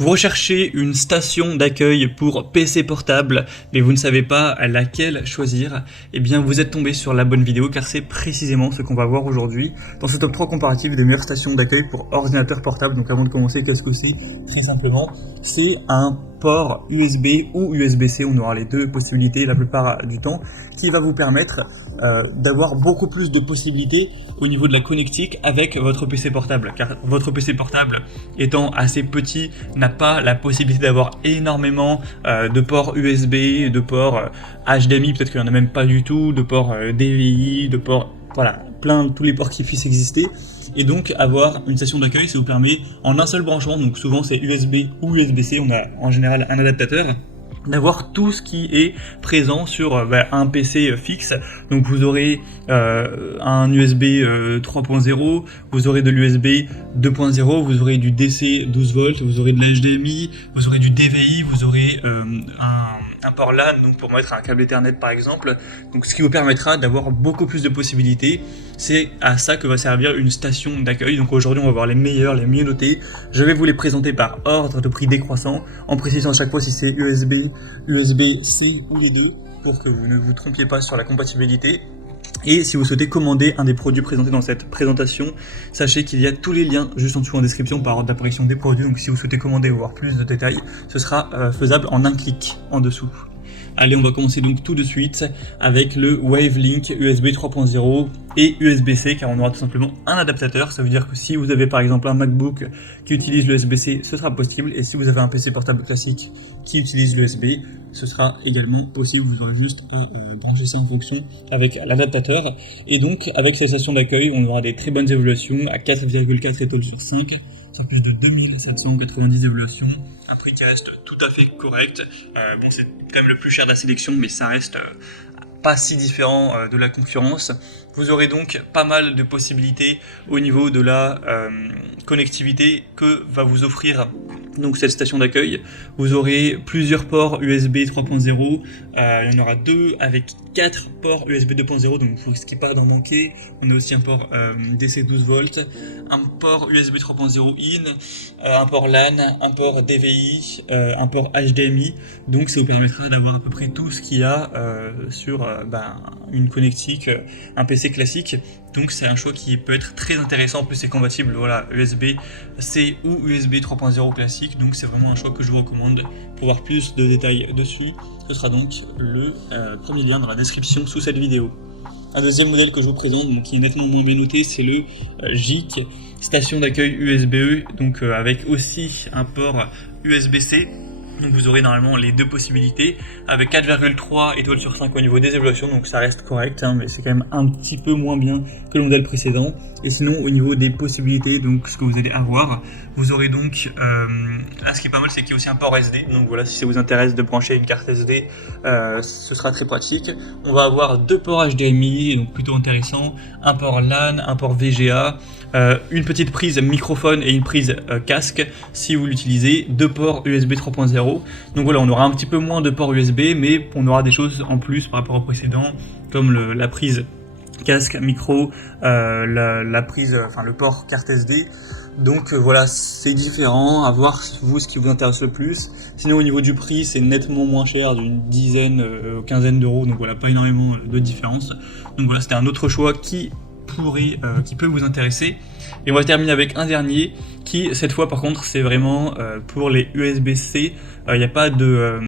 Vous recherchez une station d'accueil pour PC portable, mais vous ne savez pas laquelle choisir, eh bien vous êtes tombé sur la bonne vidéo car c'est précisément ce qu'on va voir aujourd'hui dans ce top 3 comparatif des meilleures stations d'accueil pour ordinateur portable. Donc avant de commencer, qu'est-ce que c'est? Très simplement, c'est un port USB ou USB-C, on aura les deux possibilités la plupart du temps, qui va vous permettre d'avoir beaucoup plus de possibilités au niveau de la connectique avec votre PC portable, car votre PC portable étant assez petit n'a pas la possibilité d'avoir énormément de ports USB, de ports HDMI, peut-être qu'il n'y en a même pas du tout, de ports DVI, de ports, voilà, tous les ports qui puissent exister. Et donc avoir une station d'accueil, ça vous permet en un seul branchement, donc souvent c'est USB ou USB-C, on a en général un adaptateur, d'avoir tout ce qui est présent sur un PC fixe. Donc vous aurez un USB 3.0, vous aurez de l'USB 2.0, vous aurez du DC 12 volts, vous aurez de l'HDMI, vous aurez du DVI, vous aurez un port LAN, donc pour mettre un câble Ethernet par exemple. Donc ce qui vous permettra d'avoir beaucoup plus de possibilités. C'est à ça que va servir une station d'accueil. Donc aujourd'hui on va voir les meilleurs, les mieux notés. Je vais vous les présenter par ordre de prix décroissant, en précisant à chaque fois si c'est USB, USB-C ou les deux, pour que vous ne vous trompiez pas sur la compatibilité. Et si vous souhaitez commander un des produits présentés dans cette présentation, sachez qu'il y a tous les liens juste en dessous en description par ordre d'apparition des produits. Donc si vous souhaitez commander ou voir plus de détails, ce sera faisable en un clic en dessous. Allez, on va commencer donc tout de suite avec le WaveLink USB 3.0 et USB-C, car on aura tout simplement un adaptateur. Ça veut dire que si vous avez par exemple un MacBook qui utilise l'USB-C, ce sera possible, et si vous avez un PC portable classique qui utilise l'USB, ce sera également possible. Vous aurez juste à brancher ça en fonction avec l'adaptateur. Et donc avec cette station d'accueil, on aura des très bonnes évaluations à 4,4 étoiles sur 5, sur plus de 2790 évaluations, un prix qui reste tout à fait correct. Bon, c'est quand même le plus cher de la sélection, mais ça reste pas si différent de la concurrence. Vous aurez donc pas mal de possibilités au niveau de la connectivité que va vous offrir donc cette station d'accueil. Vous aurez plusieurs ports USB 3.0, il y en aura deux avec 4 ports USB 2.0, donc vous ne risquez pas d'en manquer. On a aussi un port DC 12 volts, un port USB 3.0 in, un port LAN, un port DVI, un port HDMI. Donc ça vous permettra d'avoir à peu près tout ce qu'il y a sur une connectique, un PC classique. Donc c'est un choix qui peut être très intéressant. En plus c'est compatible, voilà, USB-C ou USB 3.0 classique. Donc c'est vraiment un choix que je vous recommande. Pour voir plus de détails dessus, ce sera donc le premier lien dans la description sous cette vidéo. Un deuxième modèle que je vous présente, donc, qui est nettement moins bien noté, c'est le GIC, station d'accueil USB-E, donc avec aussi un port USB-C. Donc vous aurez normalement les deux possibilités, avec 4,3 étoiles sur 5 au niveau des évaluations, donc ça reste correct, mais c'est quand même un petit peu moins bien que le modèle précédent. Et sinon au niveau des possibilités, donc ce que vous allez avoir, vous aurez donc, ce qui est pas mal, c'est qu'il y a aussi un port SD, donc voilà, si ça vous intéresse de brancher une carte SD, ce sera très pratique. On va avoir deux ports HDMI, donc plutôt intéressant, un port LAN, un port VGA, une petite prise microphone et une prise casque si vous l'utilisez, deux ports USB 3.0. Donc voilà, on aura un petit peu moins de ports USB, mais on aura des choses en plus par rapport au précédent, comme la prise casque, micro, le port carte SD. Donc voilà, c'est différent, à voir vous ce qui vous intéresse le plus. Sinon au niveau du prix, c'est nettement moins cher, d'une dizaine, quinzaine d'euros, donc voilà, pas énormément de différence. Donc voilà, c'était un autre choix qui peut vous intéresser. Et on va terminer avec un dernier qui, cette fois par contre, c'est vraiment pour les USB-C. Il n'y a pas de